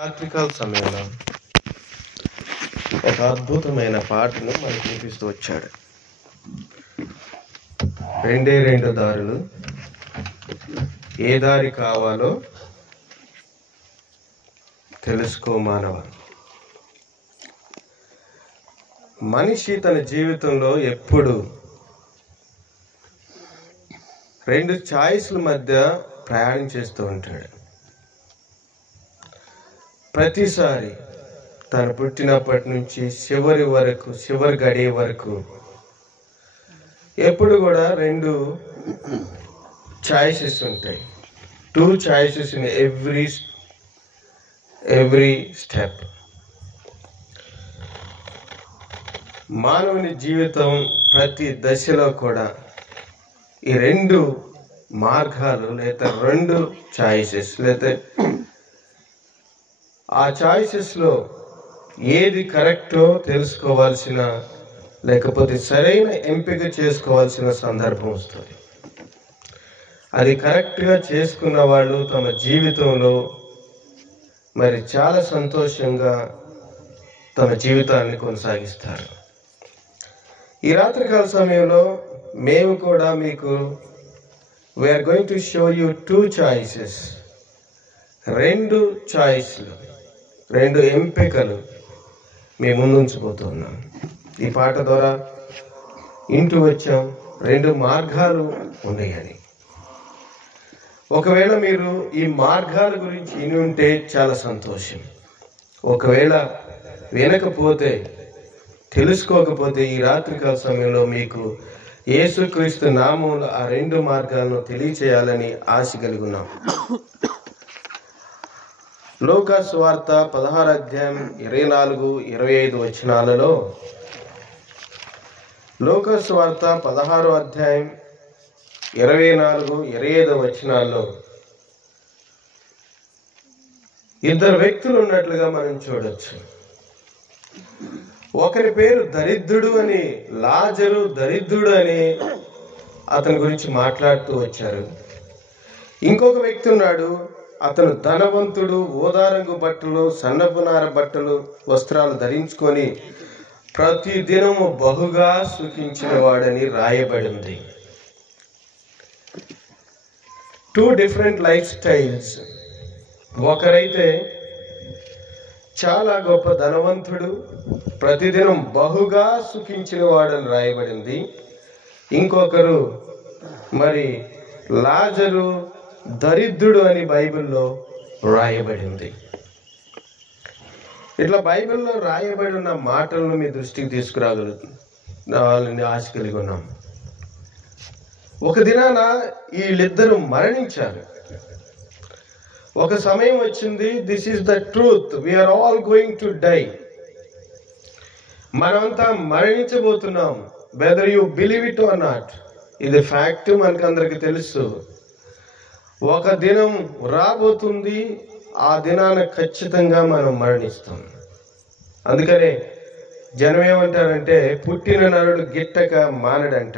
రాత్రికాల సమయంలో ఒక అద్భుతమైన పాటను మనకు చూపిస్తూ వచ్చాడు. రెండే రెండు దారులు, ఏ దారి కావాలో తెలుసుకో మానవ. మనిషి తన జీవితంలో ఎప్పుడు రెండు ఛాయిస్ల మధ్య ప్రయాణం చేస్తూ ఉంటాడు. ప్రతిసారి తను పుట్టినప్పటి నుంచి చివరి గడియ వరకు ఎప్పుడు కూడా రెండు చాయిసెస్ ఉంటాయి. 2 చాయిసెస్ ఇన్ ఎవ్రీ స్టెప్. మానవుని జీవితం ప్రతి దశలో కూడా ఈ రెండు మార్గాలు లేదా రెండు చాయిసెస్ లేదా ఆ చాయిసెస్లో ఏది కరెక్టో తెలుసుకోవాల్సిన లేకపోతే సరైన ఎంపిక చేసుకోవాల్సిన సందర్భం వస్తుంది. అది కరెక్ట్గా చేసుకున్న వాళ్ళు తమ జీవితంలో మరి చాలా సంతోషంగా తమ జీవితాన్ని కొనసాగిస్తారు. ఈ రాత్రికాల సమయంలో మేము కూడా మీకు we are going to show you 2 choices. రెండు చాయిస్లు, రెండు ఎంపికలు మేము ముందుంచబోతున్నాం. ఈ పాట ద్వారా ఇంటూ వచ్చాం, రెండు మార్గాలు ఉన్నాయని. ఒకవేళ మీరు ఈ మార్గాల గురించి విని ఉంటే చాలా సంతోషం. ఒకవేళ వినకపోతే, తెలుసుకోకపోతే ఈ రాత్రికాల సమయంలో మీకు యేసుక్రీస్తు నామములో ఆ రెండు మార్గాలను తెలియచేయాలని ఆశ కలిగి ఉన్నాం. లూకా సువార్త 16 అధ్యాయం 24-25 వచనాలలో, లూకా సువార్త 16 అధ్యాయం 24-25 వచనాల్లో ఇద్దరు వ్యక్తులు ఉన్నట్లుగా మనం చూడొచ్చు. ఒకరి పేరు దరిద్రుడు అని, లాజరు దరిద్రుడు అని అతని గురించి మాట్లాడుతూ వచ్చారు. ఇంకొక వ్యక్తి ఉన్నాడు, అతను ధనవంతుడు, ఊదారంగు బట్టలు, సన్నపునార బట్టలు, వస్త్రాలు ధరించుకొని ప్రతి దినము బహుగా సుఖించిన వాడని రాయబడింది. 2 డిఫరెంట్ లైఫ్ స్టైల్స్. ఒకరైతే చాలా గొప్ప ధనవంతుడు, ప్రతిదినం బహుగా సుఖించిన వాడని రాయబడింది. ఇంకొకరు మరి లాజరు దరిద్రుడు అని బైబిల్లో రాయబడింది. ఇట్లా బైబిల్లో రాయబడి ఉన్న మాటలను మీ దృష్టికి తీసుకురావాలని ఆశ కలిగి ఉన్నాం. ఒక దినాన వీళ్ళిద్దరూ మరణించారు. ఒక సమయం వచ్చింది, this is the truth, we are all going to die. మనమంతా మరణించబోతున్నాం, whether you believe it or not. ఇది ఫ్యాక్ట్, మనకందరికి తెలుసు. ఒక దినం రాబోతుంది, ఆ దినాన ఖచ్చితంగా మనం మరణిస్తాం. అందుకనే జనం ఏమంటారంటే, పుట్టిన నరుడు గిట్టక మానడంట.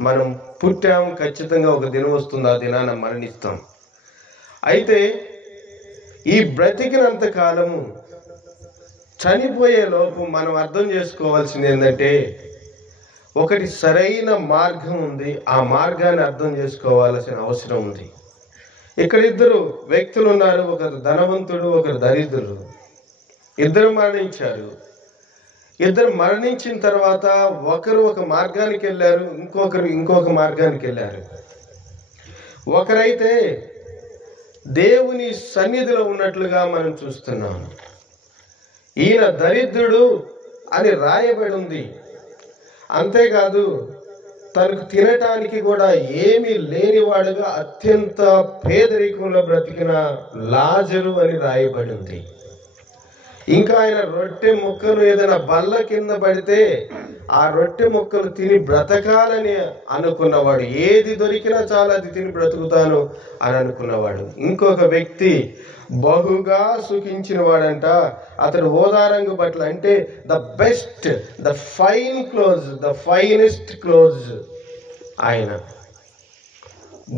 మనం పుట్టాం, ఖచ్చితంగా ఒక దినం వస్తుంది, ఆ దినాన మరణిస్తాం. అయితే ఈ బ్రతికినంత కాలము చనిపోయే లోపు మనం అర్థం చేసుకోవాల్సింది ఏంటంటే, ఒకటి సరైన మార్గం ఉంది, ఆ మార్గాన్ని అర్థం చేసుకోవాల్సిన అవసరం ఉంది. ఇక్కడ ఇద్దరు వ్యక్తులు ఉన్నారు, ఒకరు ధనవంతుడు, ఒకరు దరిద్రుడు. ఇద్దరు మరణించారు. ఇద్దరు మరణించిన తర్వాత ఒకరు ఒక మార్గానికి వెళ్ళారు, ఇంకొకరు ఇంకొక మార్గానికి వెళ్ళారు. ఒకరైతే దేవుని సన్నిధిలో ఉన్నట్లుగా మనం చూస్తున్నాం. ఈయన దరిద్రుడు అని రాయబడి ఉంది. అంతేకాదు, తనకు తినటానికి కూడా ఏమీ లేనివాడుగా అత్యంత పేదరికంలో బ్రతికిన లాజరు అని రాయబడి ఉంది. ఇంకా ఆయన రొట్టె ముక్కలు ఏదైనా బల్ల కింద పడితే ఆ రొట్టె ముక్కలు తిని బ్రతకాలని అనుకున్నవాడు. ఏది దొరికినా చాలా అది తిని బ్రతుకుతాను అని అనుకున్నవాడు. ఇంకొక వ్యక్తి బహుగా సుఖించిన వాడంట. అతడు ఓదారంగు బట్టలు, అంటే the best, the fine close, the finest close, ఆయన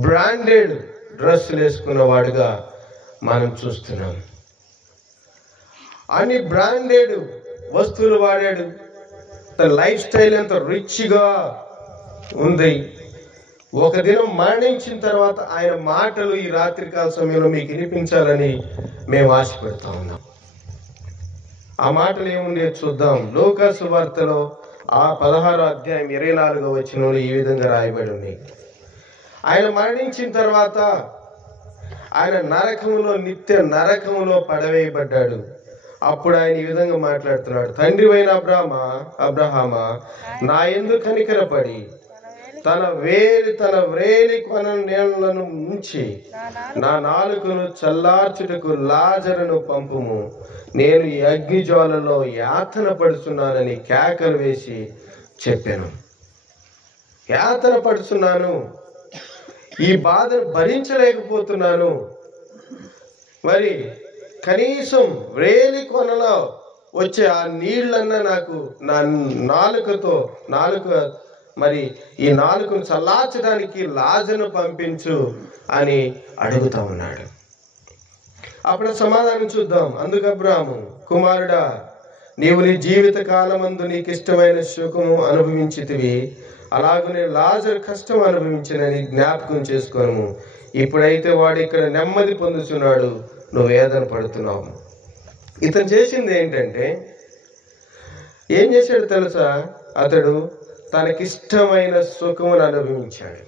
బ్రాండెడ్ డ్రెస్సులు వేసుకున్నవాడుగా మనం చూస్తున్నాం. అన్ని బ్రాండెడ్ వస్తువులు వాడాడు. తన లైఫ్ స్టైల్ ఎంత రిచ్గా ఉంది. ఒక దినం మరణించిన తర్వాత ఆయన మాటలు ఈ రాత్రికాల సమయంలో మీకు వినిపించాలని మేము ఆశపడతా ఉన్నాం. ఆ మాటలు ఏముండే చూద్దాం. లూకా సువార్తలో ఆ 16వ అధ్యాయం 24వ వచనంలో ఈ విధంగా రాయబడి ఉంది. ఆయన మరణించిన తర్వాత ఆయన నరకములో, నిత్య నరకములో పడవేయబడ్డాడు. అప్పుడు ఆయన ఈ విధంగా మాట్లాడుతున్నాడు. తండ్రివైన అబ్రహామా, నా యందు కనికరపడి తన వ్రేలి కొన నీళ్లను ఉంచి నా నాలుకను చల్లార్చుటకు లాజరును పంపుము. నేను ఈ అగ్నిజ్వాలలో యాతన పడుతున్నానని కేకలు వేసి చెప్పాను. యాతన పడుతున్నాను, ఈ బాధను భరించలేకపోతున్నాను. మరి కనీసం వ్రేలి కొనలో వచ్చే ఆ నీళ్ళన్నా నాకు నా నాలుక మరి ఈ నాలుకను చల్లార్చడానికి లాజరును పంపించు అని అడుగుతా ఉన్నాడు. అప్పుడు సమాధానం చూద్దాం. అందుకు అబ్రాహాము, కుమారుడా, నీవు నీ జీవిత కాలమందు నీకు ఇష్టమైన సుఖము అనుభవించితివి, అలాగనే లాజరు కష్టం అనుభవించినని జ్ఞాపకం చేసుకోను. ఇప్పుడైతే వాడు ఇక్కడ నెమ్మది పొందుతున్నాడు, నువ్వు వేదన పడుతున్నావు. ఇతను చేసింది ఏంటంటే, ఏం చేశాడు తెలుసా? అతడు తనకిష్టమైన సుఖమును అనుభవించాడు.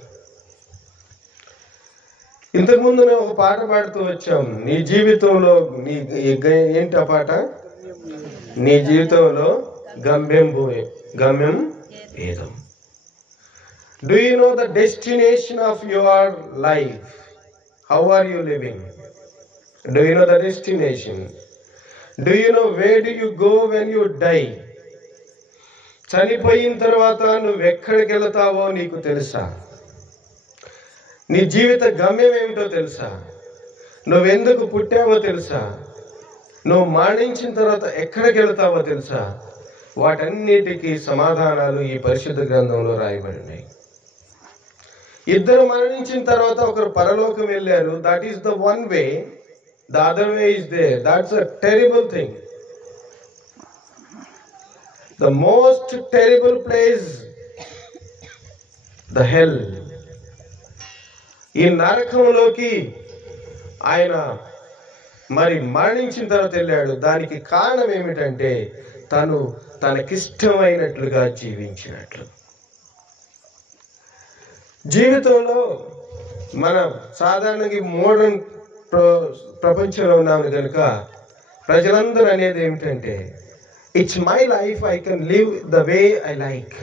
ఇంతకుముందు మేము ఒక పాట పాడుతూ వచ్చాం. నీ జీవితంలో ఏంటి ఆ పాట? నీ జీవితంలో గమ్యం ఏదో. Do you know the destination of your life? How are you living? Do you know the destination? Do you know where do you go when you die? చనిపోయిన తర్వాత నువ్వు ఎక్కడికి వెళతావో నీకు తెలుసా? నీ జీవిత గమ్యం ఏమిటో తెలుసా? నువ్వెందుకు పుట్టావో తెలుసా? నువ్వు మరణించిన తర్వాత ఎక్కడికి వెళతావో తెలుసా? వాటన్నిటికీ సమాధానాలు ఈ పరిశుద్ధ గ్రంథంలో రాయబడినాయి. ఇద్దరు మరణించిన తర్వాత ఒకరు పరలోకం వెళ్ళారు. That is the one way. The other way is there. That's a terrible thing. The most terrible place, the hell. ఈ నరకంలోకి ఆయన మరి మరణించిన తర్వాత వెళ్ళాడు. దానికి కారణం ఏమిటంటే తను తనకిష్టమైనట్లుగా జీవించినట్లు. జీవితంలో మనం సాధారణంగా మోడర్న్ ప్రపంచంలో ఉన్నాము కనుక ప్రజలందరూ అనేది ఏమిటంటే, it's my life, I can live the way I like.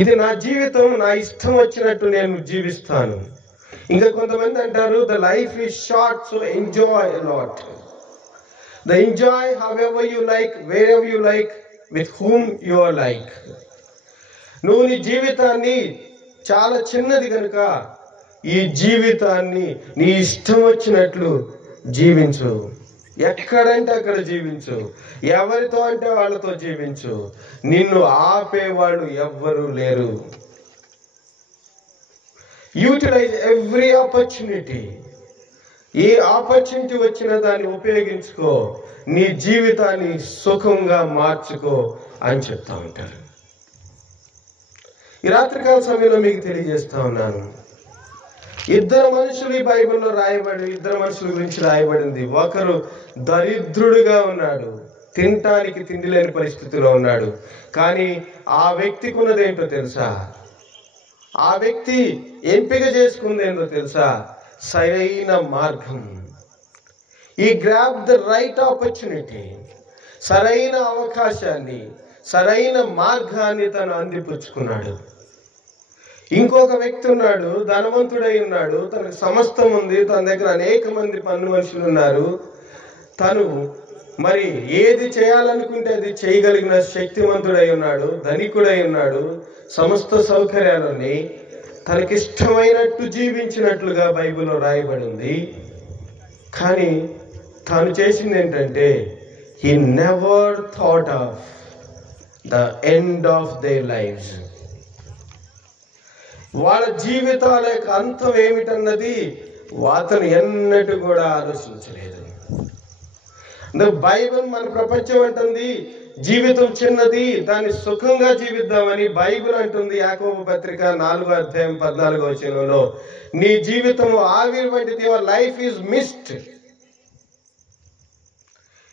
ఇది నా జీవితం, నా ఇష్టం వచ్చినట్టు నేను జీవిస్తాను. ఇంకా కొంతమంది అంటారు, the life is short, so enjoy a lot. The enjoy however you like, wherever you like, with whom you are like. నువ్వు నీ జీవితాన్ని చాలా చిన్నది కనుక ఈ జీవితాన్ని నీ ఇష్టం వచ్చినట్లు జీవించు. ఎక్కడంటే అక్కడ జీవించు, ఎవరితో అంటే వాళ్ళతో జీవించు. నిన్ను ఆపేవాళ్ళు ఎవ్వరూ లేరు. Utilize every opportunity. ఏ ఆపర్చునిటీ వచ్చిన దాన్ని ఉపయోగించుకో, నీ జీవితాన్ని సుఖంగా మార్చుకో అని చెప్తా ఉంటారు. ఈ రాత్రికాల సమయంలో మీకు తెలియజేస్తా ఉన్నాను, ఇద్దరు మనుషులు ఈ బైబిల్లో ఇద్దరు మనుషుల గురించి రాయబడింది. ఒకరు దరిద్రుడుగా ఉన్నాడు, తినటానికి తిండి లేని పరిస్థితిలో ఉన్నాడు. కానీ ఆ వ్యక్తికి ఉన్నది ఏంటో తెలుసా? ఆ వ్యక్తి ఎంపిక చేసుకుంది ఏంటో తెలుసా? సరైన మార్గం. ఈ గ్రాబ్ ద రైట్ ఆపర్చునిటీ. సరైన అవకాశాన్ని, సరైన మార్గాన్ని తను అందిపుచ్చుకున్నాడు. ఇంకొక వ్యక్తి ఉన్నాడు, ధనవంతుడై ఉన్నాడు, తనకు సమస్తం ఉంది, తన దగ్గర అనేక మంది పన్ను మనుషులు ఉన్నారు. తను మరి ఏది చేయాలనుకుంటే అది చేయగలిగిన శక్తివంతుడై ఉన్నాడు, ధనికుడై ఉన్నాడు, సమస్త సౌకర్యాలని తనకిష్టమైనట్టు జీవించినట్లుగా బైబిల్లో రాయబడింది. కానీ తాను చేసింది ఏంటంటే, he never thought of the end of their lives. వాళ్ళ జీవితాల యొక్క అంతం ఏమిటన్నది అతను ఎన్నటూ కూడా ఆలోచించలేదు. బైబిల్ మన ప్రపంచం అంటుంది జీవితం చిన్నది, దాన్ని సుఖంగా జీవిద్దామని. బైబిల్ అంటుంది యాకోబు పత్రిక 4:14 నీ జీవితం ఆవిరి వంటిది, యువర్ లైఫ్ ఈజ్ మిస్ట్.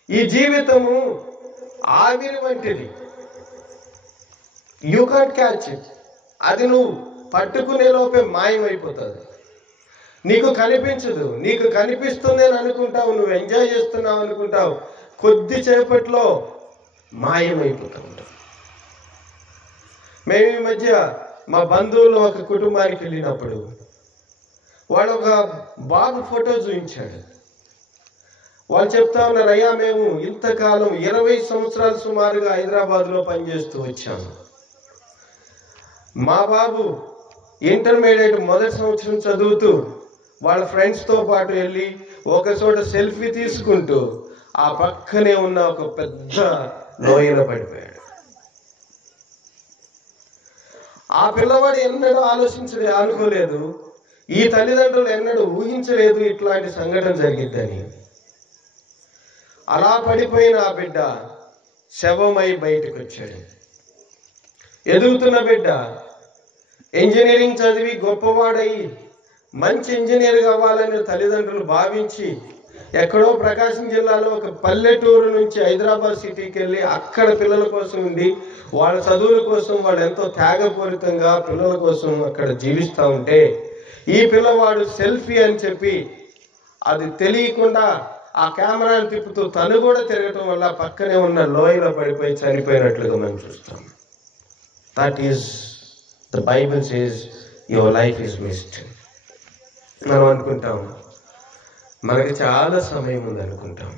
ఈ జీవితము ఆవిరి వంటిది, యూ కాంట్ క్యాచ్ ఇట్. అది నువ్వు పట్టుకునే లోపే మాయమైపోతుంది, నీకు కనిపించదు. నీకు కనిపిస్తుంది అని అనుకుంటావు, నువ్వు ఎంజాయ్ చేస్తున్నావు అనుకుంటావు, కొద్ది సేపట్లో మాయమైపోతూ ఉంటావు. మేము ఈ మధ్య మా బంధువులు ఒక కుటుంబానికి వెళ్ళినప్పుడు వాడు ఒక బాబు ఫోటో చూపించాడు. వాళ్ళు చెప్తా ఉన్నారు, అయ్యా మేము ఇంతకాలం 20 సంవత్సరాలు సుమారుగా హైదరాబాద్లో పనిచేస్తూ వచ్చాము. మా బాబు ఇంటర్మీడియట్ మొదటి సంవత్సరం చదువుతూ వాళ్ళ ఫ్రెండ్స్తో పాటు వెళ్ళి ఒక చోట సెల్ఫీ తీసుకుంటూ ఆ పక్కనే ఉన్న ఒక పెద్ద లోయలో పడిపోయాడు. ఆ పిల్లవాడు ఎన్నడూ అనుకోలేదు, ఈ తల్లిదండ్రులు ఎన్నడూ ఊహించలేదు ఇట్లాంటి సంఘటన జరిగిద్దని. అలా పడిపోయిన ఆ బిడ్డ శవమై బయటకు వచ్చాడు. ఎదుగుతున్న బిడ్డ ఇంజనీరింగ్ చదివి గొప్పవాడయి మంచి ఇంజనీర్ కావాలని తల్లిదండ్రులు భావించి ఎక్కడో ప్రకాశం జిల్లాలో ఒక పల్లెటూరు నుంచి హైదరాబాద్ సిటీకి వెళ్ళి అక్కడ పిల్లల కోసం ఉండి వాళ్ళ చదువుల కోసం వాళ్ళు ఎంతో త్యాగపూరితంగా పిల్లల కోసం అక్కడ జీవిస్తూ ఉంటే ఈ పిల్లవాడు సెల్ఫీ అని చెప్పి అది తెలియకుండా ఆ కెమెరాను తిప్పుతూ తను కూడా తిరగటం వల్ల పక్కనే ఉన్న లోయలో పడిపోయి చనిపోయినట్లుగా మనం చూస్తాం. That is the Bible says your life is missed. మనం అనుకుంటాం మనకి చాలా సమయం ఉంది అనుకుంటాం,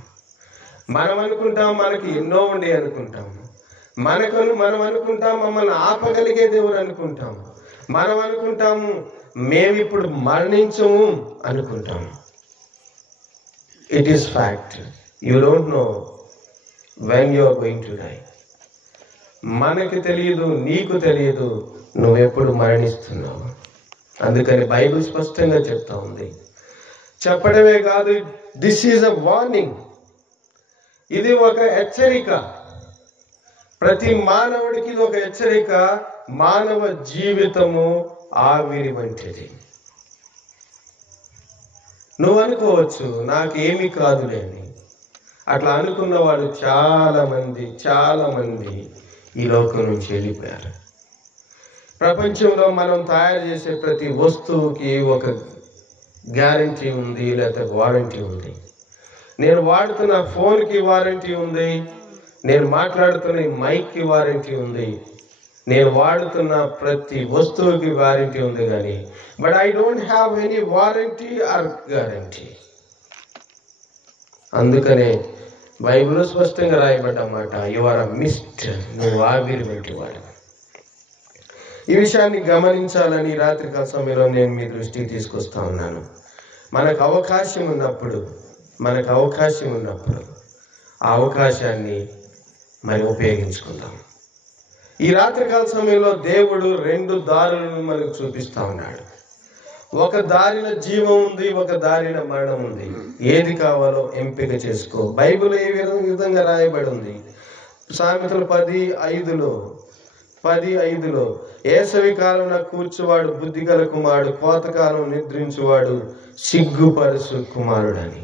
మనం అనుకుంటాం మనకి ఎన్నో ఉండే అనుకుంటాం, మనం అనుకుంటాం మమ్మల్ని ఆపగలిగే దేవుడు అనుకుంటాం, మనం అనుకుంటాము మేమిప్పుడు మరణించము అనుకుంటాము. It is fact, you don't know when you are going to die. మనకి తెలియదు, నీకు తెలియదు నువ్వెప్పుడు మరణిస్తున్నావు. అందుకని బైబిల్ స్పష్టంగా చెప్తా ఉంది. చెప్పడమే కాదు, దిస్ ఈజ్ అ వార్నింగ్, ఇది ఒక హెచ్చరిక. ప్రతి మానవుడికి ఇది ఒక హెచ్చరిక. మానవ జీవితము ఆవిరి వంటిది. నువ్వు అనుకోవచ్చు నాకేమీ కాదులే అని. అట్లా అనుకున్న వాళ్ళు చాలా మంది ఈ లోకం నుంచి వెళ్ళిపోయారు. ప్రపంచంలో మనం తయారు చేసే ప్రతి వస్తువుకి ఒక గ్యారంటీ ఉంది, లేకపోతే వారంటీ ఉంది. నేను వాడుతున్న ఫోన్కి వారంటీ ఉంది, నేను మాట్లాడుతున్న ఈ మైక్కి వారంటీ ఉంది, నేను వాడుతున్న ప్రతి వస్తువుకి వారంటీ ఉంది. కానీ but I don't have any warranty or guarantee. అందుకనే బైబిల్ స్పష్టంగా రాయబడ్డమాట, యు ఆర్ అ మిస్ట్, నువ్వు ఆవిరి వంటి వాడు. ఈ విషయాన్ని గమనించాలని రాత్రికాల సమయంలో నేను మీ దృష్టికి తీసుకొస్తా ఉన్నాను. మనకు అవకాశం ఉన్నప్పుడు ఆ అవకాశాన్ని మరి ఉపయోగించుకుందాం. ఈ రాత్రికాల సమయంలో దేవుడు 2 దారులను మనకు చూపిస్తా ఉన్నాడు. ఒక దారిన జీవం ఉంది, ఒక దారిన మరణం ఉంది. ఏది కావాలో ఎంపిక చేసుకో. బైబిల్ ఏ విధంగా రాయబడి ఉంది? సామెతలు 10:5లో ఏసవి కాలంలో కూర్చువాడు బుద్ధిగల కుమారుడు, కోతకాలం నిద్రించువాడు సిగ్గుపరుసు కుమారుడని.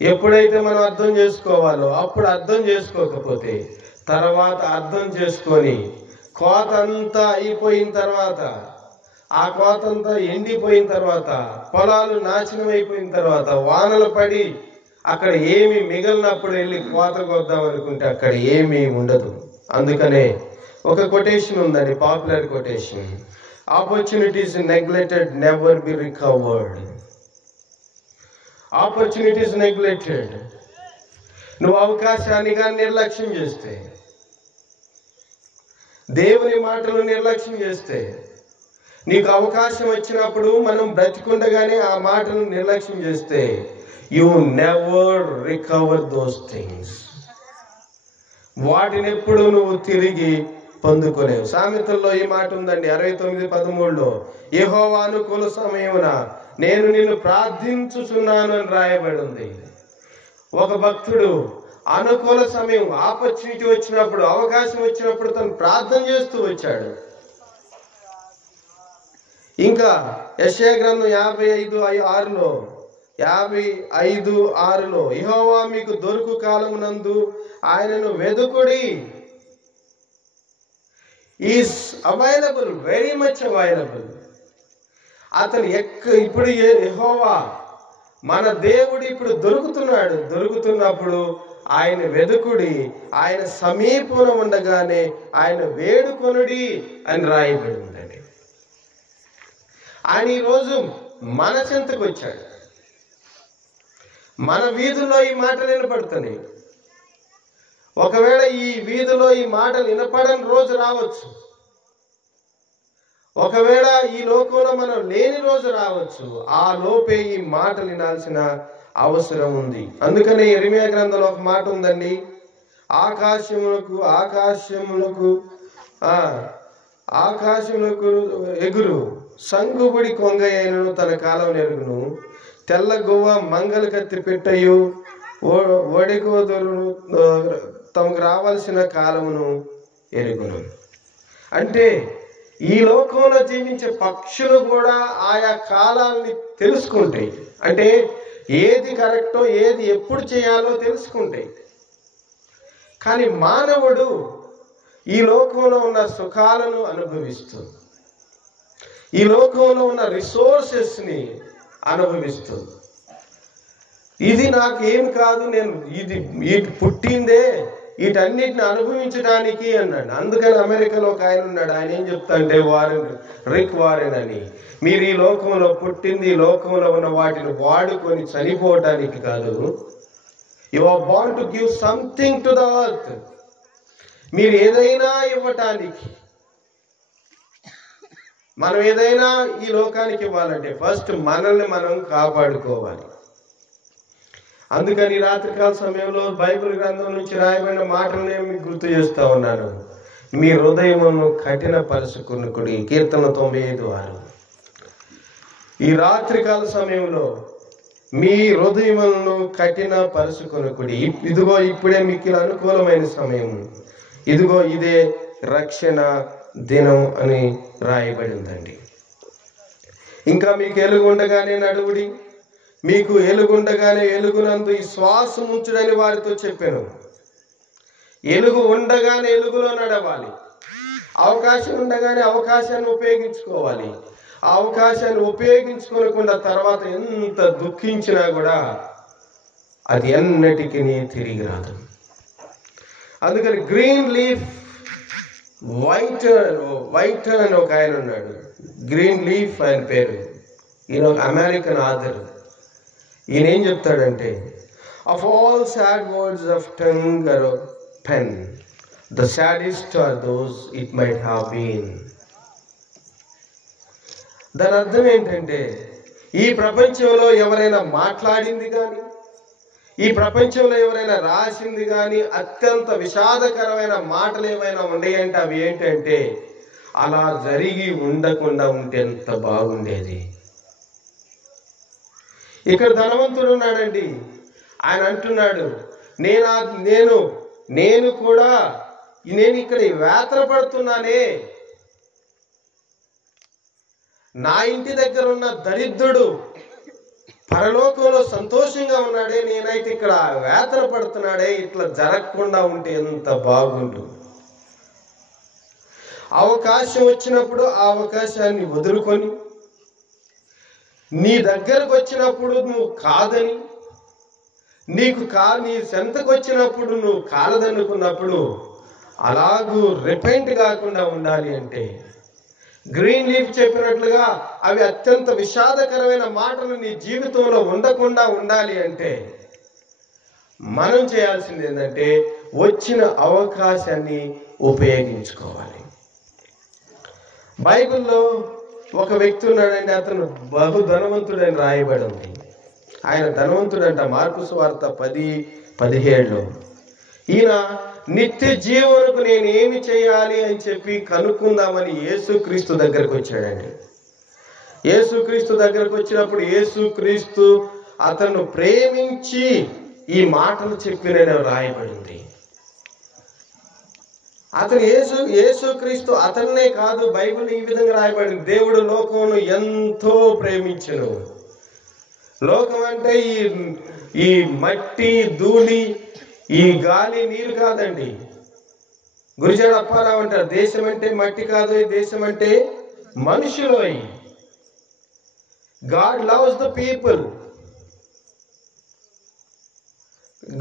ఎప్పుడైతే మనం అర్థం చేసుకోవాలో అప్పుడు అర్థం చేసుకోకపోతే తర్వాత అర్థం చేసుకొని కోత అంతా అయిపోయిన తర్వాత, ఆ కోత అంతా ఎండిపోయిన తర్వాత, పొలాలు నాశనం అయిపోయిన తర్వాత, వానలు పడి అక్కడ ఏమి మిగిలినప్పుడు వెళ్ళి కోత కొద్దాం అనుకుంటే అక్కడ ఏమీ ఉండదు. అందుకనే ఒక కొటేషన్ ఉందండి, popular quotation, opportunities neglected never be recovered. Opportunities neglected. నువ్వు అవకాశాన్ని కానీ నిర్లక్ష్యం చేస్తే, దేవుని మాటలు నిర్లక్ష్యం చేస్తే, నీకు అవకాశం వచ్చినప్పుడు మనం బ్రతికుండగానే ఆ మాటను నిర్లక్ష్యం చేస్తే, you never recover those things. వాటిని ఎప్పుడు నువ్వు తిరిగి పొందుకోలేవు. సామెతల్లో ఈ మాట ఉందండి, 69:13లో, యెహోవా అనుకూల సమయమున నేను నిన్ను ప్రార్థించుచున్నాను అని రాయబడి ఉంది. ఒక భక్తుడు అనుకూల సమయం, ఆపర్చునిటీ వచ్చినప్పుడు, అవకాశం వచ్చినప్పుడు తను ప్రార్థన చేస్తూ వచ్చాడు. ఇంకా యెషయా గ్రంథం 55:6లో యెహోవా మీకు దొరుకు కాలమునందు ఆయనను వెదుకుడి. Is available, very much available. అతను ఇప్పుడు యెహోవా మన దేవుడు ఇప్పుడు దొరుకుతున్నప్పుడు ఆయన వెదుకుడి, ఆయన సమీపంలో ఉండగానే ఆయన వేడుకొనుడి అని రాయబడి ఉందండి. ఆయన ఈరోజు మన చెంతకు వచ్చాడు. మన వీధుల్లో ఈ మాటలు వినపడుతున్నాయి. ఒకవేళ ఈ వీధిలో ఈ మాటలు వినపడని రోజు రావచ్చు. ఒకవేళ ఈ లోకంలో మనం లేని రోజు రావచ్చు. ఆ లోపే ఈ మాటలు వినాల్సిన అవసరం ఉంది. అందుకనే యెరెమీయా గ్రంథంలో ఒక మాట ఉందండి, ఆకాశములకు ఎగురు, సంగుబుడి కొంగయ్యను తన కాలం నెరుగును, తెల్ల గువ్వ మంగళ కత్తి పెట్టయు ఒడిగోదరును తమకు రావాల్సిన కాలమును ఎరుగును. అంటే ఈ లోకంలో జీవించే పక్షులు కూడా ఆయా కాలాన్ని తెలుసుకుంటాయి. అంటే ఏది కరెక్టో, ఏది ఎప్పుడు చేయాలో తెలుసుకుంటాయి. కానీ మానవుడు ఈ లోకంలో ఉన్న సుఖాలను అనుభవిస్తూ, ఈ లోకంలో ఉన్న రిసోర్సెస్ని అనుభవిస్తూ, ఇది నాకు ఏం కాదు, నేను ఇది పుట్టిందే వీటన్నిటిని అనుభవించడానికి అన్నాడు. అందుకని అమెరికాలో ఒక ఆయన ఉన్నాడు. ఆయన ఏం చెప్తా అంటే రిక్ వారెన్ అని, మీరు ఈ లోకంలో పుట్టింది ఈ లోకంలో ఉన్న వాటిని వాడుకొని చనిపోవటానికి కాదు, you are born to give something to the earth. మీరు ఏదైనా ఇవ్వటానికి, మనం ఏదైనా ఈ లోకానికి ఇవ్వాలంటే ఫస్ట్ మనల్ని మనం కాపాడుకోవాలి. అందుకని రాత్రికాల సమయంలో బైబిల్ గ్రంథం నుంచి రాయబడిన మాటలనే మీకు గుర్తు చేస్తా ఉన్నాను. మీ హృదయమును కఠిన పరుచుకునుకుడి, కీర్తన 95:6. ఈ రాత్రికాల సమయంలో మీ హృదయములను కఠిన పరుచుకునుకుడి. ఇదిగో ఇప్పుడే మీకు అనుకూలమైన సమయం, ఇదిగో ఇదే రక్షణ దినం అని రాయబడి ఉందండి. ఇంకా మీకు ఎలుగుండగానే నడువుడి, మీకు ఎలుగుండగానే ఎలుగునందు ఈ శ్వాసం ఉంచుడని వారితో చెప్పాను. ఎలుగు ఉండగానే ఎలుగులో నడవాలి. అవకాశం ఉండగానే అవకాశాన్ని ఉపయోగించుకోవాలి. ఆ అవకాశాన్ని ఉపయోగించుకోకుండా తర్వాత ఎంత దుఃఖించినా కూడా అది ఎన్నటికీ తిరిగి రాదు. అందుకని గ్రీన్ లీఫ్ వైట్ అని ఒక ఆయన ఉన్నాడు, గ్రీన్ లీఫ్ ఆయన పేరు. ఈయన ఒక అమెరికన్ ఆథర్. ఈయన ఏం చెప్తాడంటే, of all sad words of tongue or pen, the saddest are those it might have been. దాని అర్థం ఏంటంటే, ఈ ప్రపంచంలో ఎవరైనా మాట్లాడింది కానీ, ఈ ప్రపంచంలో ఎవరైనా రాసింది కానీ అత్యంత విషాదకరమైన మాటలు ఏమైనా ఉన్నాయంటే అవి ఏంటంటే, అలా జరిగి ఉండకుండా ఉంటే ఎంత బాగుండేది. ఇక్కడ ధనవంతుడు ఉన్నాడండి. ఆయన అంటున్నాడు, నేను కూడా ఇక్కడ వేతన పడుతున్నానే, నా ఇంటి దగ్గర ఉన్న దరిద్రుడు పరలోకంలో సంతోషంగా ఉన్నాడే, నేనైతే ఇక్కడ వేతన పడుతున్నాడే, ఇట్లా జరగకుండా ఉంటే ఎంత బాగుండు. అవకాశం వచ్చినప్పుడు ఆ అవకాశాన్ని వదులుకొని, నీ దగ్గరకు వచ్చినప్పుడు నువ్వు కాదని, నీ సెంతకు వచ్చినప్పుడు నువ్వు కాలదనుకున్నప్పుడు అలాగూ రిపెంట్ కాకుండా ఉండాలి అంటే, గ్రీన్ లీఫ్ చెప్పినట్లుగా అవి అత్యంత విషాదకరమైన మాటలు నీ జీవితంలో ఉండకుండా ఉండాలి అంటే మనం చేయాల్సింది ఏంటంటే వచ్చిన అవకాశాన్ని ఉపయోగించుకోవాలి. బైబిల్లో ఒక వ్యక్తి ఉన్నాడండి, అతను బహు ధనవంతుడని రాయబడి ఉంది. ఆయన ధనవంతుడంట. మార్కు సువార్త 10:17. ఈయన నిత్య జీవనకు నేను ఏమి చేయాలి అని చెప్పి కనుక్కుందామని యేసుక్రీస్తు దగ్గరకు వచ్చాడండి. యేసుక్రీస్తు దగ్గరకు వచ్చినప్పుడు యేసుక్రీస్తు అతను ప్రేమించి ఈ మాటలు చెప్పిన రాయబడింది. అతను యేసుక్రీస్తు అతన్నే కాదు, బైబిల్ ఈ విధంగా రాయబడింది. దేవుడు లోకమును ఎంతో ప్రేమించెను. లోకం అంటే ఈ మట్టి, ధూళి, ఈ గాలి, నీరు కాదండి. గురిజాడ అప్పారావు అంటారు, దేశం అంటే మట్టి కాదు, ఈ దేశం అంటే మనుషులు. God loves the people.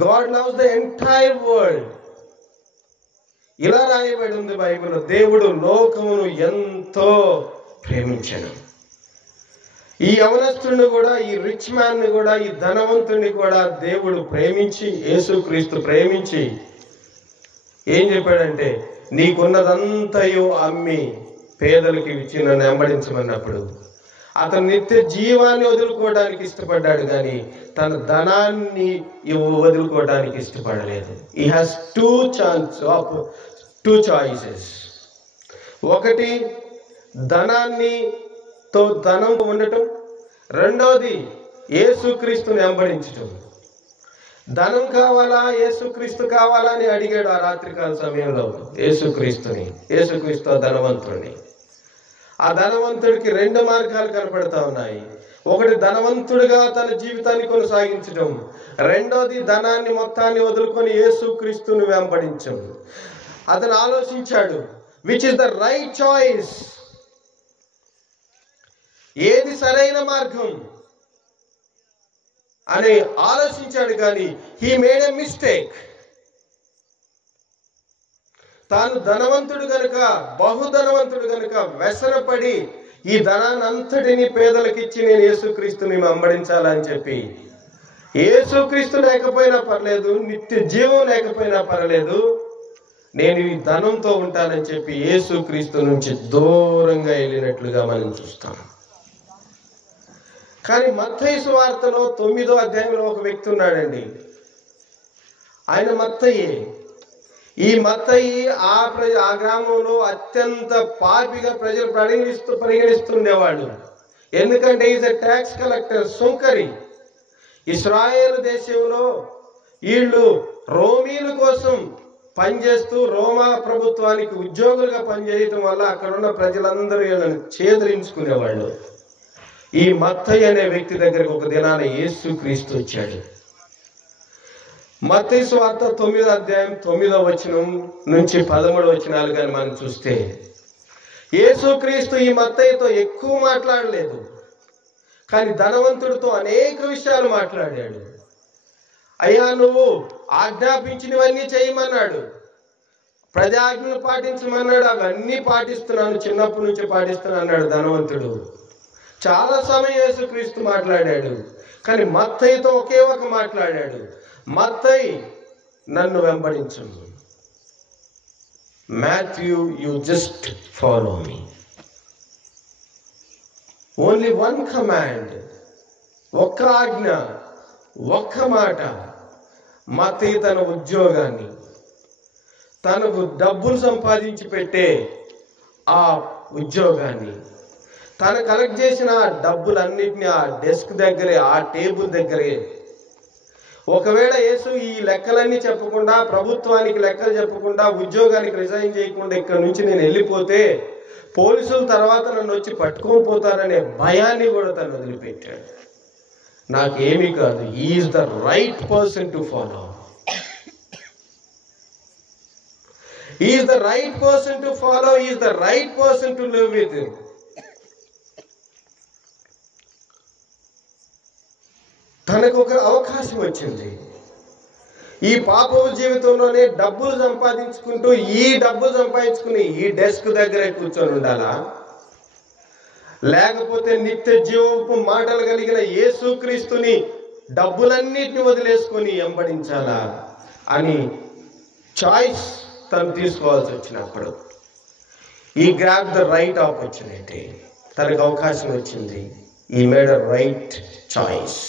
God loves the entire world. ఇలా రాయబడి ఉంది బైబిల్లో. దేవుడు లోకమును ఎంతో ప్రేమించెను. ఈ యవనస్తుడిని కూడా, ఈ రిచ్ మ్యాన్ ని కూడా, ఈ ధనవంతుడిని కూడా దేవుడు ప్రేమించి, యేసుక్రీస్తు ప్రేమించి ఏం చెప్పాడంటే, నీకున్నదంతయు అమ్మి పేదలకు ఇచ్చి నన్ను వెంబడించమన్నప్పుడు అతను నిత్య జీవాన్ని వదులుకోవడానికి ఇష్టపడ్డాడు, కానీ తన ధనాన్ని వదులుకోవడానికి ఇష్టపడలేదు. He has two choices. ఒకటి ధనం ఉండటం, రెండోది యేసుక్రీస్తుని వెంబడించటం. ధనం కావాలా, యేసుక్రీస్తు కావాలా అని అడిగాడు ఆ రాత్రికాల సమయంలో యేసుక్రీస్తు ధనవంతుడిని. ఆ ధనవంతుడికి రెండు మార్గాలు కనపడతా ఉన్నాయి. ఒకటి ధనవంతుడిగా తన జీవితాన్ని కొనసాగించడం, రెండోది ధనాన్ని మొత్తాన్ని వదులుకొని యేసుక్రీస్తుని వెంబడించడం. అతను ఆలోచించాడు, which is the right choice, ఏది సరైన మార్గం అని ఆలోచించాడు. కానీ హీ మేడ్ ఎ మిస్టేక్. తాను ధనవంతుడు గనుక, బహుధనవంతుడు గనుక వ్యసనపడి ఈ ధనాన్ని అంతటిని పేదలకిచ్చి నేను యేసుక్రీస్తుని వెంబడించాలని చెప్పి, యేసుక్రీస్తు లేకపోయినా పర్లేదు, నిత్య జీవం లేకపోయినా పర్లేదు, నేను ఈ ధనంతో ఉంటానని చెప్పి యేసుక్రీస్తు నుంచి దూరంగా వెళ్ళినట్లుగా మనం చూస్తాం. కానీ మత్తయి సువార్తలో 9వ అధ్యాయంలో ఒక వ్యక్తి ఉన్నాడండి. ఆయన మత్తయి. ఈ మత్తయి ఆ గ్రామంలో అత్యంత పాపిగా ప్రజలు పరిగణిస్తుండేవాడు. ఎందుకంటే ఈజ్ ఎ ట్యాక్స్ కలెక్టర్, సుంకరి. ఇశ్రాయేలు దేశంలో వీళ్ళు రోమీల కోసం పనిచేస్తూ రోమా ప్రభుత్వానికి ఉద్యోగులుగా పనిచేయటం వల్ల అక్కడున్న ప్రజలందరూ వీళ్ళని చేదరించుకునేవాళ్ళు. ఈ మత్తయి అనే వ్యక్తి దగ్గరకు ఒక దినాన యేసుక్రీస్తు వచ్చాడు. మత్తయి సువార్త 9వ అధ్యాయం 9వ వచనం నుంచి 13వ వచనాలు కానీ మనం చూస్తే, యేసుక్రీస్తు ఈ మత్తయితో ఎక్కువ మాట్లాడలేదు, కానీ ధనవంతుడితో అనేక విషయాలు మాట్లాడాడు. అయ్యా, నువ్వు ఆజ్ఞాపించినవన్నీ చేయమన్నాడు, ప్రజాజ్ఞను పాటించమన్నాడు. అవన్నీ పాటిస్తున్నాను, చిన్నప్పటి నుంచి పాటిస్తున్నాను అన్నాడు ధనవంతుడు. చాలా సమయం యేసుక్రీస్తు మాట్లాడాడు, కానీ మత్తయితో ఒకే ఒక మాట్లాడాడు, మత్తయి నన్ను వెంబడించు. Matthew, you just follow me. Only one command, ఒక్క ఆజ్ఞ, ఒక్క మాట. మత్తయి తన ఉద్యోగాన్ని, తనకు డబ్బులు సంపాదించి పెట్టే ఆ ఉద్యోగాన్ని, తను కలెక్ట్ చేసిన డబ్బులన్నిటినీ ఆ డెస్క్ దగ్గరే, ఆ టేబుల్ దగ్గరే, ఒకవేళ యేసు ఈ లెక్కలన్నీ చెప్పకుండా, ప్రభుత్వానికి లెక్కలు చెప్పకుండా, ఉద్యోగానికి రిజైన్ చేయకుండా ఇక్కడ నుంచి నేను వెళ్ళిపోతే పోలీసుల తర్వాత నన్ను వచ్చి పట్టుకొని పోతారనే భయాన్ని కూడా తను వదిలిపెట్టాడు. నాకేమీ కాదు, is the right person to follow. Is the right person to follow, is the right person to live with him. తనకు ఒక అవకాశం వచ్చింది. ఈ పాపపు జీవితంలోనే డబ్బులు సంపాదించుకుంటూ, ఈ డబ్బులు సంపాదించుకుని ఈ డెస్క్ దగ్గరే కూర్చొని ఉండాలా, లేకపోతే నిత్య జీవపు మాటలు కలిగిన యేసుక్రీస్తుని డబ్బులన్నిటిని వదిలేసుకొని వెంబడించాలా అని చాయిస్ తను తీసుకోవాల్సి వచ్చినప్పుడు, ఈ గ్రాబ్ ద రైట్ ఆపర్చునిటీ. తనకు అవకాశం వచ్చింది. ఈ made a right choice.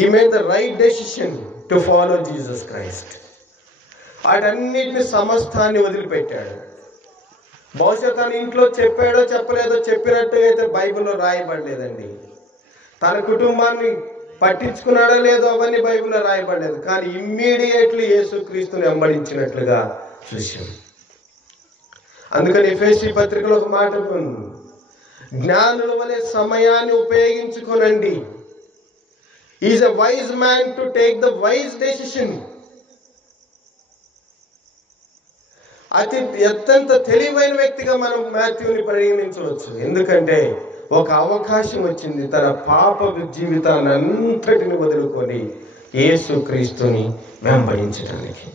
He made the right decision to follow Jesus Christ. వాటన్నిటిని సమస్తాన్ని వదిలిపెట్టాడు. బహుశా తన ఇంట్లో చెప్పాడో చెప్పలేదో, చెప్పినట్టుగా అయితే బైబిల్లో రాయబడలేదండి. తన కుటుంబాన్ని పట్టించుకున్నాడో లేదో అవన్నీ బైబిల్లో రాయబడలేదు. కానీ ఇమ్మీడియట్లీ యేసుక్రీస్తుని వెంబడించినట్లుగా చూశాం. అందుకని ఎఫెసీ పత్రికలో ఒక మాట ఉంది, జ్ఞానుల వలె సమయాన్ని ఉపయోగించుకోనండి. Is a wise man to take the wise decision. అత్యంత తెలివైన వ్యక్తిగా మనం మాథ్యూని పరిగణించవచ్చు. ఎందుకంటే ఒక అవకాశం వచ్చింది తన పాప జీవితాన్ని అంతటిని వదులుకొని యేసుక్రీస్తుని వెంబడించడానికి.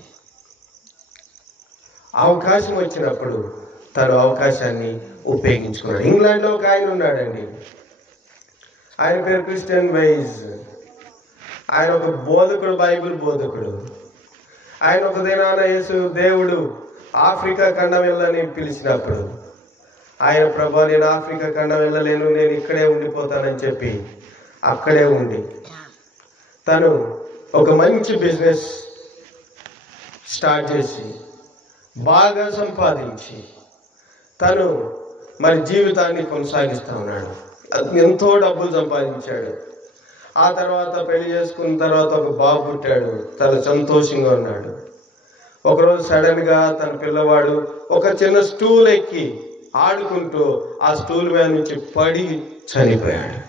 అవకాశం వచ్చినప్పుడు తను అవకాశాన్ని ఉపయోగించుకున్నాడు. ఇంగ్లాండ్లో ఒక ఆయన ఉన్నాడండి, ఆయన పేరు క్రిస్టియన్ వైజ్. ఆయన ఒక బోధకుడు, బైబిల్ బోధకుడు. ఆయన ఒక దినాన దేవుడు ఆఫ్రికా ఖండం వెళ్ళని పిలిచినప్పుడు ఆయన, ప్రభా నేను ఆఫ్రికా ఖండం వెళ్ళలేను, నేను ఇక్కడే ఉండిపోతానని చెప్పి అక్కడే ఉండి తను ఒక మంచి బిజినెస్ స్టార్ట్ చేసి బాగా సంపాదించి తను మరి జీవితాన్ని కొనసాగిస్తూ ఉన్నాడు. ఎంతో డబ్బులు సంపాదించాడు. ఆ తర్వాత పెళ్లి చేసుకున్న తర్వాత ఒక బాబు పుట్టాడు. తను సంతోషంగా ఉన్నాడు. ఒకరోజు సడన్గా తన పిల్లవాడు ఒక చిన్న స్టూల్ ఎక్కి ఆడుకుంటూ ఆ స్టూల్ మీద నుంచి పడి చనిపోయాడు.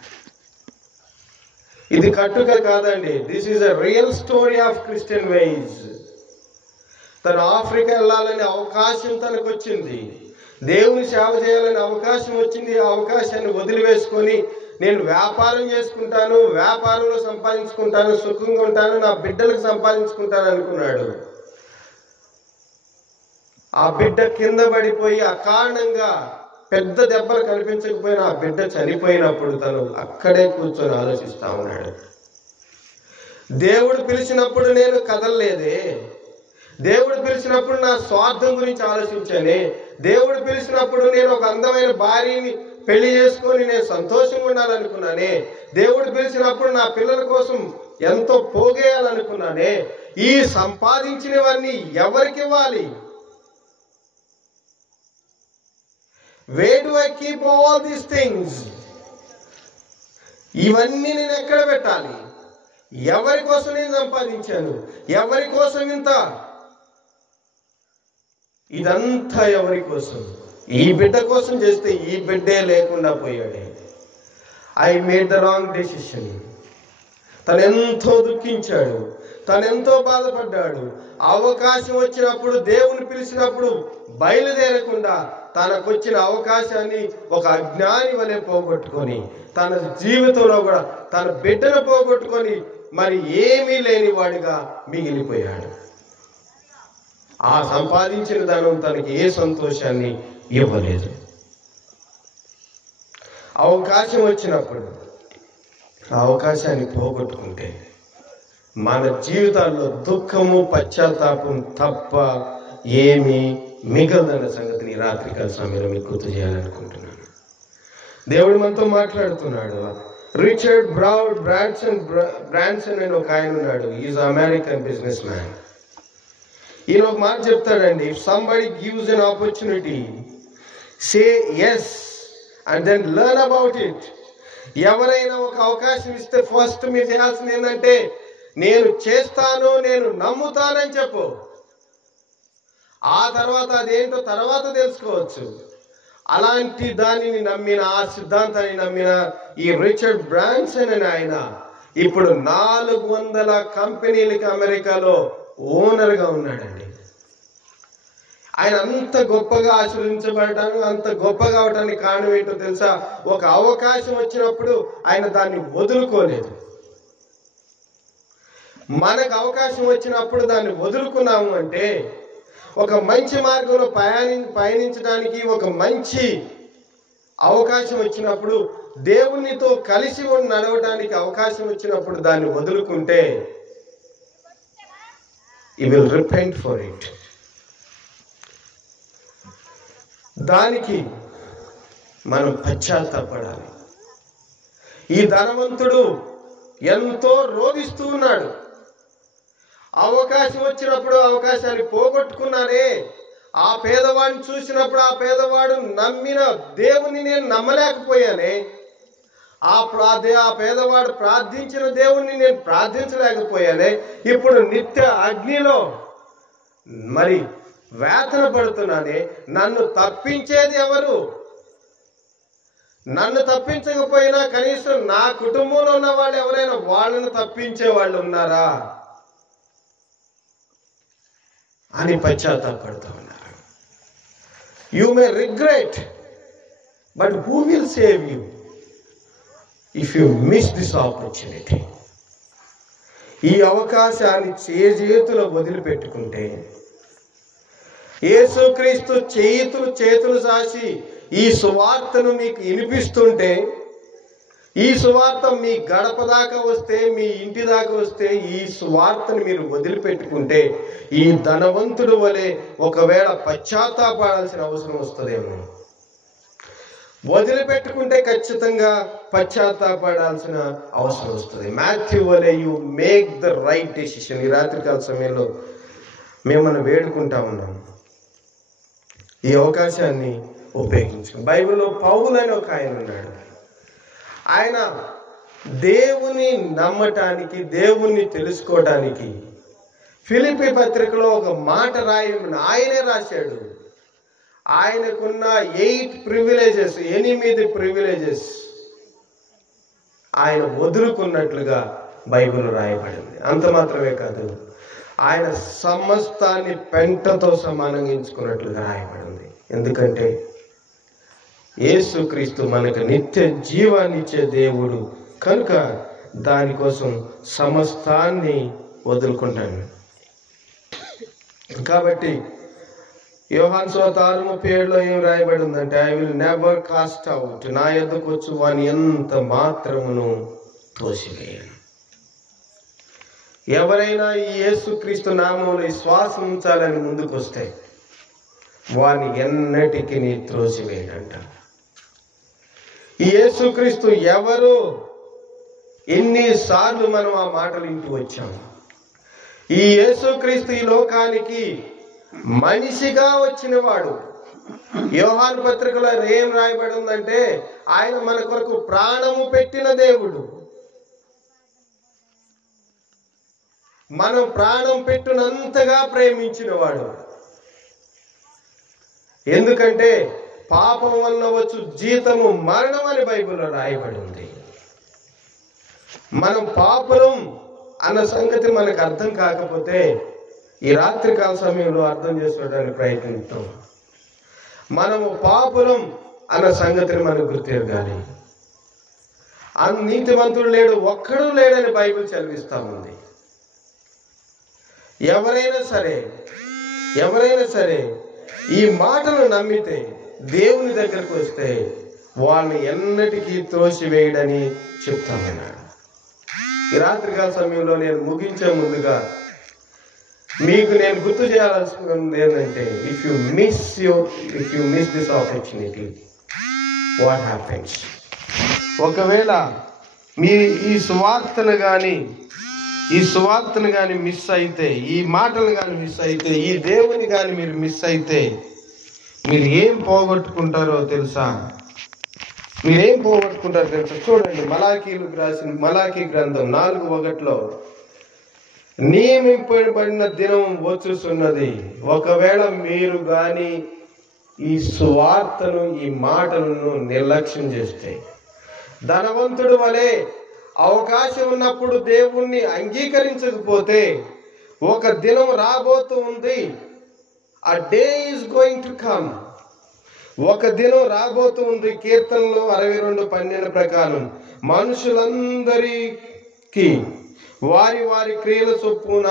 ఇది కట్టుక కాదండి, this is a real story of Christian wise. తను ఆఫ్రికా వెళ్ళాలనే అవకాశం తనకు వచ్చింది, దేవుని సేవ చేయాలనే అవకాశం వచ్చింది. ఆ అవకాశాన్ని వదిలివేసుకొని నేను వ్యాపారం చేసుకుంటాను, వ్యాపారంలో సంపాదించుకుంటాను, సుఖంగా ఉంటాను, నా బిడ్డలకు సంపాదించుకుంటాను అనుకున్నాడు. ఆ బిడ్డ కింద పడిపోయి అకారణంగా పెద్ద దెబ్బలు కనిపించకపోయినా ఆ బిడ్డ చనిపోయినప్పుడు తను అక్కడే కూర్చొని ఆలోచిస్తా ఉన్నాడు. దేవుడు పిలిచినప్పుడు నేను కదలలేదే, దేవుడు పిలిచినప్పుడు నా స్వార్థం గురించి ఆలోచించానే, దేవుడు పిలిచినప్పుడు నేను ఒక అందమైన భార్యని పెళ్లి చేసుకొని నేను సంతోషంగా ఉండాలనుకున్నానే, దేవుడు పిలిచినప్పుడు నా పిల్లల కోసం ఎంతో పోగేయాలనుకున్నానే, ఈ సంపాదించినవన్నీ ఎవరికి ఇవ్వాలి? Where do I keep all these things? ఇవన్నీ నేను ఎక్కడ పెట్టాలి? ఎవరి కోసం నేను సంపాదించాను? ఎవరి కోసం ఇంత? ఇదంతా ఎవరి కోసం? ఈ బిడ్డ కోసం చేస్తే ఈ బిడ్డే లేకుండా పోయాడే. I made the wrong decision. తను ఎంతో దుఃఖించాడు, తను ఎంతో బాధపడ్డాడు. అవకాశం వచ్చినప్పుడు, దేవుని పిలిచినప్పుడు బయలుదేరకుండా తనకొచ్చిన అవకాశాన్ని ఒక అజ్ఞాని వలె పోగొట్టుకొని, తన జీవితంలో కూడా తన బిడ్డను పోగొట్టుకొని మరి ఏమీ లేని వాడిగా మిగిలిపోయాడు. ఆ సంపాదించిన ధనం తనకి ఏ సంతోషాన్ని ఇవ్వలేదు. అవకాశం వచ్చినప్పుడు ఆ అవకాశాన్ని పోగొట్టుకుంటే మన జీవితాల్లో దుఃఖము, పశ్చాత్తాపం తప్ప ఏమీ మిగలదన్న సంగతిని రాత్రికాల సమయంలో మీకు గుర్తు చేయాలనుకుంటున్నాను. దేవుడు మనతో మాట్లాడుతున్నాడు. రిచర్డ్ బ్రాన్సన్ అని ఒక ఆయన ఉన్నాడు. Is American business man. ఈయన ఒక మాట చెప్తాడండి, if somebody gives an opportunity, say yes and then learn about it. ఎవరైనా ఒక అవకాశం ఇస్తే ఫస్ట్ మీరు చేయాల్సింది ఏంటంటే, నేను చేస్తాను, నేను నమ్ముతానని చెప్పు. ఆ తర్వాత అదేంటో తర్వాత తెలుసుకోవచ్చు. అలాంటి దానిని నమ్మిన, ఆ సిద్ధాంతాన్ని నమ్మిన ఈ రిచర్డ్ బ్రాన్సన్ అని ఆయన ఇప్పుడు 400 కంపెనీలకి అమెరికాలో ఓనర్గా ఉన్నాడండి. ఆయన అంత గొప్పగా ఆశీర్వదించబడటానికి, అంత గొప్పగా అవటానికి కారణం ఏంటో తెలుసా? ఒక అవకాశం వచ్చినప్పుడు ఆయన దాన్ని వదులుకోలేదు. మనకు అవకాశం వచ్చినప్పుడు దాన్ని వదులుకున్నాము అంటే, ఒక మంచి మార్గంలో పయనించడానికి ఒక మంచి అవకాశం వచ్చినప్పుడు, దేవునితో కలిసి నడవడానికి అవకాశం వచ్చినప్పుడు దాన్ని వదులుకుంటే, you will repent for it. దానికి మనం పశ్చాత్తాపడాలి. ఈ ధనవంతుడు ఎంతో రోధిస్తూ ఉన్నాడు. అవకాశం వచ్చినప్పుడు అవకాశాన్ని పోగొట్టుకున్నారే. ఆ పేదవాడిని చూసినప్పుడు ఆ పేదవాడు నమ్మిన దేవుని నేను నమ్మలేకపోయానే. ఆ పేదవాడు ప్రార్థించిన దేవుణ్ణి నేను ప్రార్థించలేకపోయానే, ఇప్పుడు నిత్య అగ్నిలో మరి వేతన పడుతున్నానే, నన్ను తప్పించేది ఎవరు? నన్ను తప్పించకపోయినా కనీసం నా కుటుంబంలో ఉన్న వాళ్ళు ఎవరైనా వాళ్ళను తప్పించే వాళ్ళు ఉన్నారా అని పశ్చాత్తాపడుతూ ఉన్నారు. You may regret, but who will save you if you miss this opportunity? ఈ అవకాశాన్ని చేతులు వదిలిపెట్టుకుంటే, యేసుక్రీస్తు చేతులు సాచి ఈ సువార్తను మీకు వినిపిస్తుంటే, ఈ సువార్త మీ గడప దాకా వస్తే, మీ ఇంటి దాకా వస్తే, ఈ సువార్తను మీరు వదిలిపెట్టుకుంటే, ఈ ధనవంతుడు వలె ఒకవేళ పశ్చాత్తాపడాల్సిన అవసరం వస్తుందేమో. వదిలిపెట్టుకుంటే ఖచ్చితంగా పశ్చాత్తాపడాల్సిన అవసరం వస్తుంది. మాథ్యూ వలె you make the right decision. ఈ రాత్రికాల సమయంలో మేము వేడుకుంటా ఉన్నాం, ఈ అవకాశాన్ని ఉపయోగించుకుని. బైబిల్లో పౌలు అని ఒక ఆయన ఉన్నాడు. ఆయన దేవుని నమ్మటానికి, దేవుణ్ణి తెలుసుకోవడానికి ఫిలిప్పీ పత్రికలో ఒక మాట ఆయనే రాశాడు. ఆయనకున్న 8 ప్రివిలేజెస్ ఆయన వదులుకున్నట్లుగా బైబిల్ రాయబడింది. అంత మాత్రమే కాదు, ఆయన సమస్తాన్ని పెంటతో సమానంగా ఎంచుకున్నట్లుగా రాయబడింది. ఎందుకంటే యేసుక్రీస్తు మనకు నిత్య జీవాన్ని ఇచ్చే దేవుడు కనుక దానికోసం సమస్తాన్ని వదులుకుంటాను. కాబట్టి యోహాను సువార్త 6:37లో ఏం రాయబడి ఉందంటే, I will never cost out, నా యొద్దకు వచ్చు వాని ఎంత మాత్రమును తోసివేయను. ఎవరైనా ఈ యేసుక్రీస్తు నామములో విశ్వాసం ఉంచాలని ముందుకు వస్తే వాని ఎన్నటికీ త్రోసివేయడంట. ఈ యేసుక్రీస్తు ఎవరు? ఎన్నిసార్లు మనం ఆ మాటలు వింటూ వచ్చాము. ఈ యేసుక్రీస్తు ఈ లోకానికి మనిషిగా వచ్చిన వాడు. యోహాను పత్రికలో ఏం రాయబడి ఉందంటే, ఆయన మన కొరకు ప్రాణము పెట్టిన దేవుడు. మనం ప్రాణం పెట్టినంతగా ప్రేమించిన వాడు. ఎందుకంటే పాపం వల్ల వచ్చు జీతము మరణం అని బైబిల్లో రాయబడి ఉంది. మనం పాపులం అన్న సంగతి మనకు అర్థం కాకపోతే ఈ రాత్రికాల సమయంలో అర్థం చేసుకోవడానికి ప్రయత్నిస్తాం. మనము పాపులం అన్న సంగతిని మనం గుర్తెరగాలి. నీతిమంతుడు లేడు, ఒక్కడు లేడని బైబిల్ చదివిస్తా ఉంది. ఎవరైనా సరే ఈ మాటలు నమ్మితే, దేవుని దగ్గరకు వస్తే వాళ్ళని ఎన్నటికీ త్రోసివేయడని చెప్తామన్నాడు. ఈ రాత్రికాల సమయంలో నేను ముగించే ముందుగా మీకు నేను గుర్తు చేయాల్సింది ఏంటంటే, if you miss this opportunity, what happens? ఒకవేళ మీరు ఈ సువార్తను కానీ మిస్ అయితే, ఈ మాటలు కానీ మిస్ అయితే, ఈ దేవుని కానీ మీరు మిస్ అయితే, మీరు ఏం పోగొట్టుకుంటారో తెలుసా? చూడండి, మలాకీలకు రాసిన మలాకీ గ్రంథం 4:1 నియమింపబడిన దినం వచ్చుచున్నది. ఒకవేళ మీరు గాని ఈ సువార్తను, ఈ మాటలను నిర్లక్ష్యం చేస్తే, ధనవంతుడు వలె అవకాశం ఉన్నప్పుడు దేవుణ్ణి అంగీకరించకపోతే, ఒక దినం రాబోతూ ఉంది. A day is going to come. ఒక దినం రాబోతూ ఉంది. కీర్తనలో 62:12 ప్రకారం మనుషులందరికీ వారి వారి క్రియల చొప్పున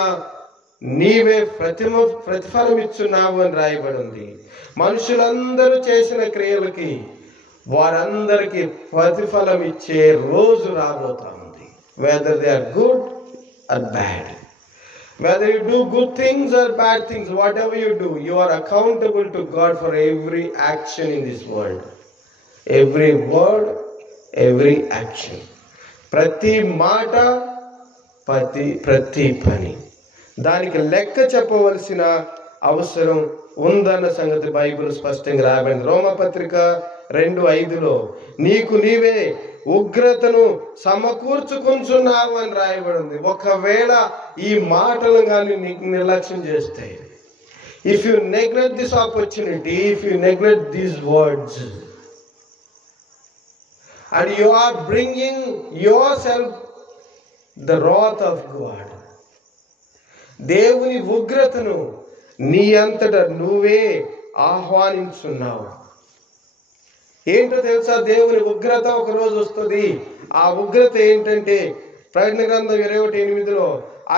నీవే ప్రతిఫలం ఇచ్చున్నావు అని రాయబడి ఉంది. మనుషులందరూ చేసిన క్రియలకి వారందరికీ ప్రతిఫలం ఇచ్చే రోజు రాబోతా ఉంది. Whether they are good or bad, whether you do good things or bad things, whatever you do, you are accountable to God for every action in this world, every word, every action. ప్రతి మాట, ప్రతి పని, దానికి లెక్క చెప్పవలసిన అవసరం ఉందన్న సంగతి బైబిల్ స్పష్టంగా రాయబడింది. రోమపత్రిక 2:5లో నీకు నీవే ఉగ్రతను సమకూర్చుకుంటున్నావు అని రాయబడింది. ఒకవేళ ఈ మాటలు కానీ నీకు నిర్లక్ష్యం చేస్తే, if you neglect this opportunity, if you neglect these words and you are bringing yourself the wrath of God, దేవుని ఉగ్రతను నీ అంతట నువ్వే ఆహ్వానించున్నావు. ఏంటో తెలుసా? దేవుని ఉగ్రత ఒక రోజు వస్తుంది. ఆ ఉగ్రత ఏంటంటే ప్రకటన గ్రంథం 21:8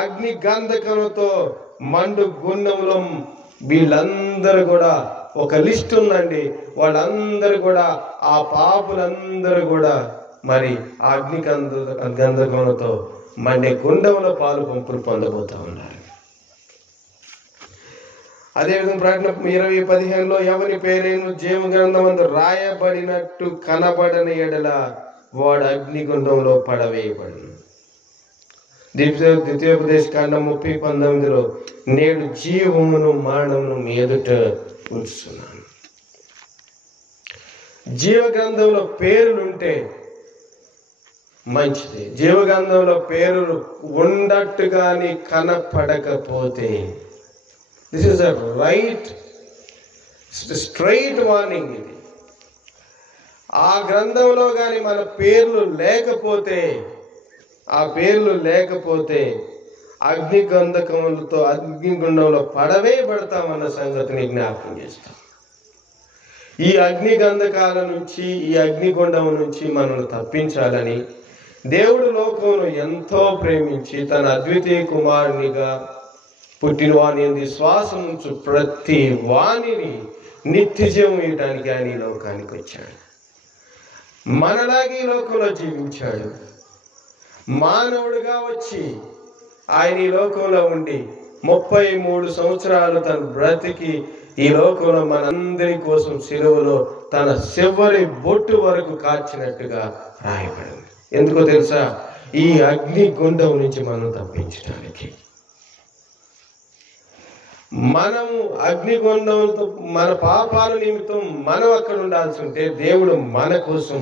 అగ్ని గంధకంతో మండు గుండంలో వీళ్ళందరూ కూడా ఒక లిస్ట్ ఉందండి. వాళ్ళందరూ కూడా, ఆ పాపులందరూ కూడా మరి అగ్ని గంధకంతో మండే గుండంలో పాలు పంపులు పొందబోతా ఉన్నారు. అదేవిధంగా ప్రకటన 20:15 ఎవరి పేరైన జీవ గ్రంథమందు రాయబడినట్టు కనబడని ఎడల వాడు అగ్నిగుండంలో పడవేయబడును. ద్వితీయోపదేశకాండం 30:19 నేడు జీవమును మరణమును మీ ఎదుట ఉంచుతున్నాను. జీవ గ్రంథంలో పేర్లుంటే మంచిది. జీవ గ్రంథంలో పేర్లు ఉన్నట్టుగాని కనపడకపోతే, this is a right straight warning. ఇది ఆ గ్రంథంలో కానీ మన పేర్లు లేకపోతే, ఆ పేర్లు లేకపోతే అగ్నిగుండంలో పడవేయబడతామన్న సంగతిని జ్ఞాపకం చేస్తాం. ఈ అగ్నిగంధకాల నుంచి, ఈ అగ్నిగుండం నుంచి మనల్ని తప్పించాలని దేవుడు లోకంలో ఎంతో ప్రేమించి తన అద్వితీయ కుమారునిగా పుట్టిన వాని శ్వాసం ఉంచు ప్రతి వాణిని నిత్యజీవం ఇవ్వడానికి ఆయన ఈ లోకానికి వచ్చాడు. మనలాగే ఈ లోకంలో జీవించాడు. మానవుడిగా వచ్చి ఆయన ఈ లోకంలో ఉండి 33 సంవత్సరాలు తను బ్రతికి ఈ లోకంలో మనందరి కోసం శిలువలో తన చివరి బొట్టు వరకు కాచినట్టుగా రాయబడింది. ఎందుకో తెలుసా? ఈ అగ్ని గుండం నుంచి మనం తప్పించడానికి. మనము అగ్నిగుండంతో మన పాపాల నిమిత్తం మనం అక్కడ ఉండాల్సి ఉంటే దేవుడు మన కోసం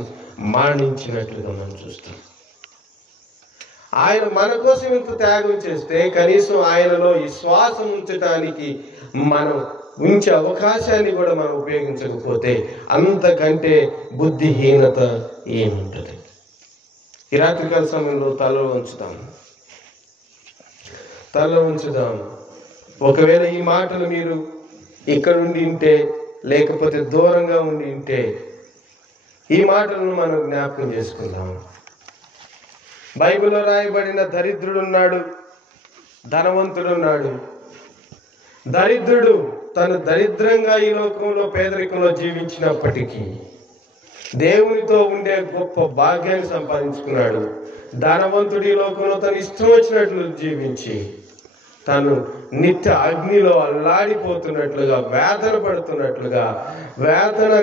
మరణించినట్లుగా మనం చూస్తాం. ఆయన మన కోసం ఇంత త్యాగం చేస్తే కనీసం ఆయనలో విశ్వాసం ఉంచడానికి మనం ఉంచే అవకాశాన్ని కూడా మనం ఉపయోగించకపోతే అంతకంటే బుద్ధిహీనత ఏముంటుంది? ఈ రాత్రికాల సమయంలో తల ఉంచుదాం. ఒకవేళ ఈ మాటలు మీరు ఇక్కడ ఉండి ఉంటే, లేకపోతే దూరంగా ఉండి ఉంటే, ఈ మాటలను మనం జ్ఞాపకం చేసుకుందాం. బైబిల్లో రాయబడిన దరిద్రుడున్నాడు, ధనవంతుడున్నాడు. దరిద్రుడు తను దరిద్రంగా ఈ లోకంలో పేదరికంలో జీవించినప్పటికీ దేవునితో ఉండే గొప్ప భాగ్యాన్ని సంపాదించుకున్నాడు. ధనవంతుడి లోకంలో తను ఇష్టం వచ్చినట్లు జీవించి తను నిత్య అగ్నిలో అల్లాడిపోతున్నట్లుగా, వేదన పడుతున్నట్లుగా, వేదన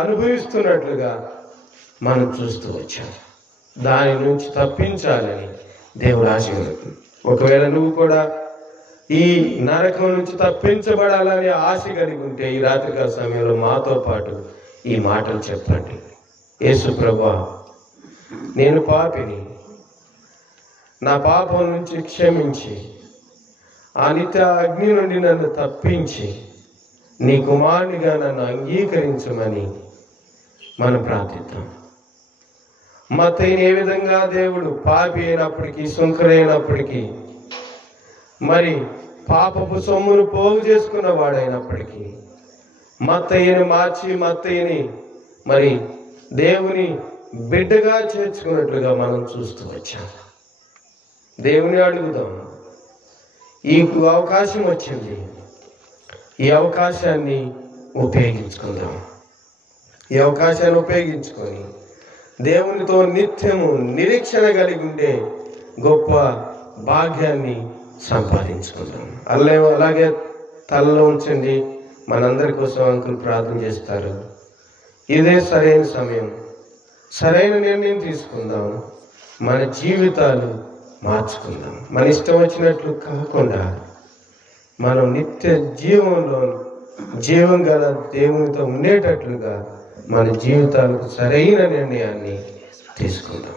అనుభవిస్తున్నట్లుగా మనం చూస్తూ వచ్చాం. దాని నుంచి తప్పించాలని దేవుడు ఆశీర్వదించాడు. ఒకవేళ నువ్వు కూడా ఈ నరకం నుంచి తప్పించబడాలని ఆశ కలిగి ఉంటే ఈ రాత్రికాల సమయంలో మాతో పాటు ఈ మాటలు చెప్పండి. యేసు ప్రభువా, నేను పాపిని, నా పాపం నుంచి క్షమించి ఆ నిత్య అగ్ని నుండి నన్ను తప్పించి నీ కుమారునిగా నన్ను అంగీకరించమని మనం ప్రార్థిద్దాం. మత్తయిని ఏ విధంగా దేవుడు పాపి అయినప్పటికీ, సుంకరైనప్పటికీ, మరి పాపపు సొమ్మును పోగు చేసుకున్న వాడైనప్పటికీ మత్తయిని మార్చి మత్తయిని మరి దేవుని బిడ్డగా చేర్చుకున్నట్లుగా మనం చూస్తూ వచ్చాం. దేవుని అడుగుదాం. ఈ అవకాశం వచ్చింది, ఈ అవకాశాన్ని ఉపయోగించుకుందాం. ఈ అవకాశాన్ని ఉపయోగించుకొని దేవునితో నిత్యము నిరీక్షణ కలిగి ఉండే గొప్ప భాగ్యాన్ని సంపాదించుకుందాం. అలాగే తలలో ఉంచండి. మనందరి కోసం అంకులు ప్రార్థన చేస్తారు. ఇదే సరైన సమయం, సరైన నిర్ణయం తీసుకుందాం. మన జీవితాలు మార్చుకుందాం. మన ఇష్టం వచ్చినట్లు కాకుండా మనం నిత్య జీవంలో జీవం గల దేవునితో ఉండేటట్లుగా మన జీవితాలకు సరైన నిర్ణయాన్ని తీసుకుందాం.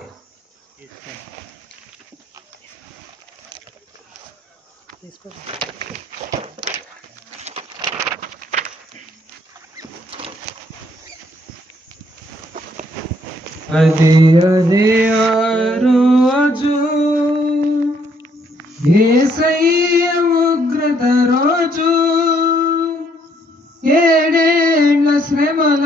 అది ఆ రోజు యేసయ్య ఉగ్రత రోజు, 7 ఏళ్ల శ్రమల